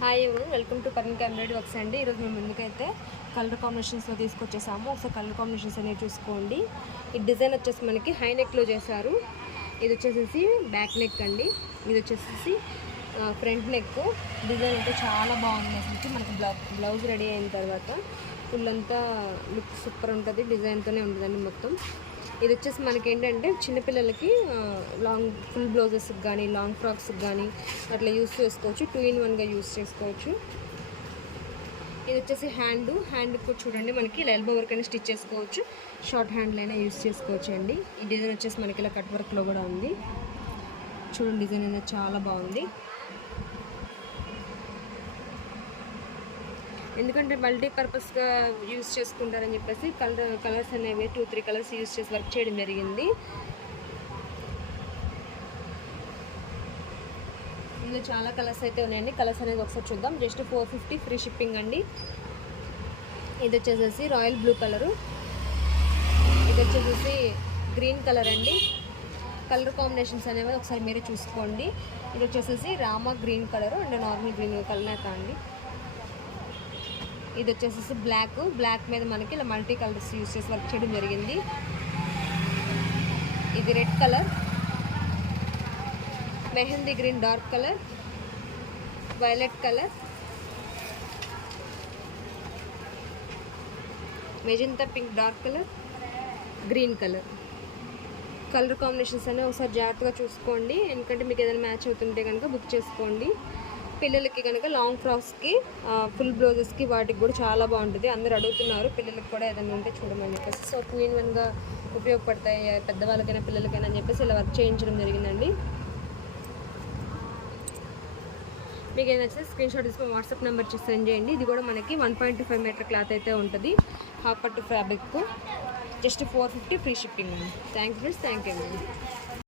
Hi ఎవరు welcome to Parnika embroidery works అండి. ఈరోజు మేము ముందుకైతే కలర్ కాంబినేషన్స్లో తీసుకొచ్చేసాము. ఒకసారి కలర్ కాంబినేషన్స్ అనేవి చూసుకోండి. ఈ డిజైన్ వచ్చేసి మనకి హై నెక్లో చేశారు. ఇది వచ్చేసి బ్యాక్ నెక్ అండి. ఇది వచ్చేసి ఫ్రంట్ నెక్. డిజైన్ అయితే చాలా బాగుంది. అసలు మనకి బ్లౌజ్ రెడీ అయిన తర్వాత ఫుల్ అంతా లుక్ సూపర్ ఉంటుంది. డిజైన్తోనే ఉంటుందండి మొత్తం. ఇది వచ్చేసి మనకి ఏంటంటే చిన్నపిల్లలకి లాంగ్ ఫుల్ బ్లౌజెస్కి కానీ లాంగ్ ఫ్రాక్స్కి కానీ అట్లా యూస్ చేసుకోవచ్చు. 2 in 1గా యూస్ చేసుకోవచ్చు. ఇది వచ్చేసి హ్యాండ్ కూడా చూడండి, మనకి ఇలా ఎల్బో వర్క్ అయినా స్టిచ్ చేసుకోవచ్చు, షార్ట్ హ్యాండ్లో అయినా యూస్ చేసుకోవచ్చు అండి. ఈ డిజైన్ వచ్చేసి మనకి ఇలా కట్ వర్క్లో కూడా ఉంది. చూడండి, డిజైన్ అనేది చాలా బాగుంది. ఎందుకంటే మల్టీపర్పస్గా యూజ్ చేసుకుంటారని చెప్పేసి కలర్స్ అనేవి 2-3 కలర్స్ యూజ్ చేసి వర్క్ చేయడం జరిగింది. ఇందులో చాలా కలర్స్ అయితే ఉన్నాయండి. కలర్స్ అనేది ఒకసారి చూద్దాం. జస్ట్ 450 ఫ్రీ షిప్పింగ్ అండి. ఇది వచ్చేసేసి రాయల్ బ్లూ కలరు, ఇది వచ్చేసేసి గ్రీన్ కలర్ అండి. కలర్ కాంబినేషన్స్ అనేవి ఒకసారి మీరే చూసుకోండి. ఇది వచ్చేసేసి Rama green colour and normal green colour అండి. ఇది వచ్చేసి బ్లాక్ మీద మనకి ఇలా మల్టీ కలర్స్ యూస్ చేసి వర్క్ చేయడం జరిగింది. ఇది red colour, mehndi green dark colour, violet colour, magenta pink dark colour, green colour. Colour combinations అనేవి ఒకసారి జాగ్రత్తగా చూసుకోండి. ఎందుకంటే మీకు ఏదైనా మ్యాచ్ అవుతుంటే కనుక బుక్ చేసుకోండి. పిల్లలకి కనుక లాంగ్ ఫ్రాక్స్కి ఫుల్ బ్లౌజెస్కి వాటికి కూడా చాలా బాగుంటుంది. అందరూ అడుగుతున్నారు పిల్లలకి కూడా ఏదైనా ఉంటే చూడమని చెప్పేసి. సో 2 in 1గా ఉపయోగపడతాయి పెద్దవాళ్ళకైనా పిల్లలకైనా అని చెప్పేసి ఇలా వర్క్ చేయించడం జరిగిందండి. మీకు ఏదైనా నచ్చితే స్క్రీన్ షాట్ తీసుకొని వాట్సాప్ నెంబర్ సెండ్ చేయండి. ఇది కూడా మనకి 1.25 మీటర్ క్లాత్ అయితే ఉంటుంది. హాఫ్ పట్టు ఫ్యాబ్రిక్, జస్ట్ 450 ఫ్రీ షిప్పింగ్ అండి. Thank you.